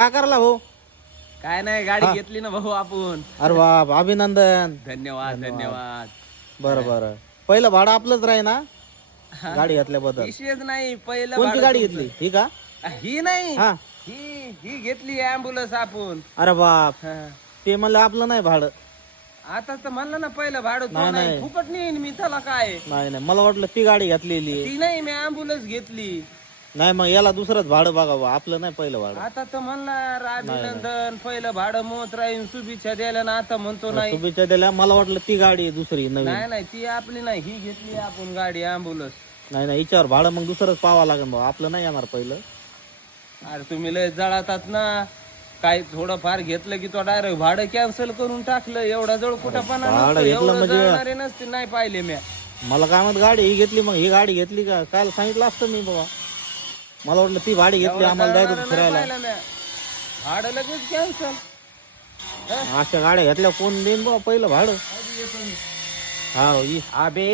काय करला भाऊ? काय नाही, गाडी घेतली ना भाऊ आपण. अरे बाप, अभिनंदन. धन्यवाद धन्यवाद. बरं बरं, पहिलं भाडं आपलंच राही ना गाडी घेतल्याबद्दल? विषयच नाही. पहिलं कोणती भाडं गाडी तुमचं. घेतली? ही का? ही नाही, हा. ही घेतली ऍम्ब्युलन्स आपण. अरे बाप, हा. ते म्हणलं आपलं नाही भाडं. आता तर म्हणलं ना पहिलं भाडं तो नाही, नाही, नाही. फुकट नाही मी त्याला काय. नाही नाही, मला वाटलं ती गाडी घेतलेली आहे. ती नाही, मी ऍम्ब्युलन्स घेतली. नाही मग याला दुसरंच भाडं बघावं, आपलं नाही पहिलं भाडं. आता तर म्हणणार अभिनंदन, पहिलं भाडं मोत राहील, शुभेच्छा द्यायला ना आता म्हणतो नाही. शुभेच्छा दिल्या. मला वाटलं ती गाडी आहे दुसरी नवीन. नाही नाही, ती आपली नाही, ही घेतली आपण गाडी ऍम्ब्युलन्स. नाही नाही, हिच्यावर भाडं मग दुसरंच पाहावं लागेल भाऊ, आपलं नाही येणार पहिलं. अरे तुम्ही लय जळातात ना, काय थोडंफार घेतलं की तो डायरेक्ट भाडं कॅन्सल करून टाकलं. एवढा जळ कुठं भाडं घेतलं म्हणजे- जळणारे नसते, नाही पाहिले मी. मला काय म्हणत गाडी ही घेतली, मग ही गाडी घेतली का काय सांगितलं असतं मी बाबा. मला वाटलं ती गाडी घेतली, आम्हाला जायचं होतं फिरायला. भाडं लगेच कॅन्सल. अशा गाड्या घेतल्या कोण देईन बाबा पहिलं भाडं? हा ही अबे